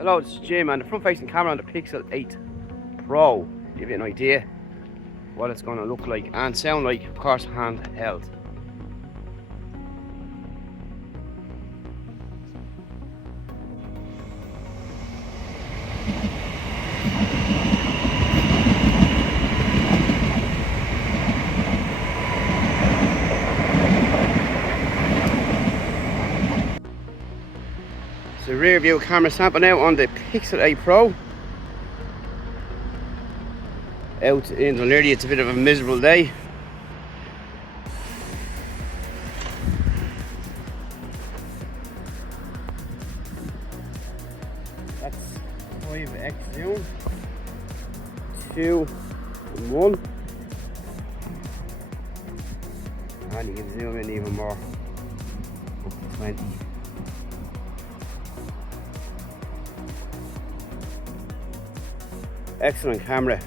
Hello, it's Jim, and the front facing camera on the Pixel 8 Pro. Give you an idea what it's going to look like and sound like, of course, handheld. It's a rear view camera sample now on the Pixel 8 Pro. Out in Dunleary, it's a bit of a miserable day. That's 5x zoom, 2 and 1, and you can zoom in even more, up to 20. Excellent camera.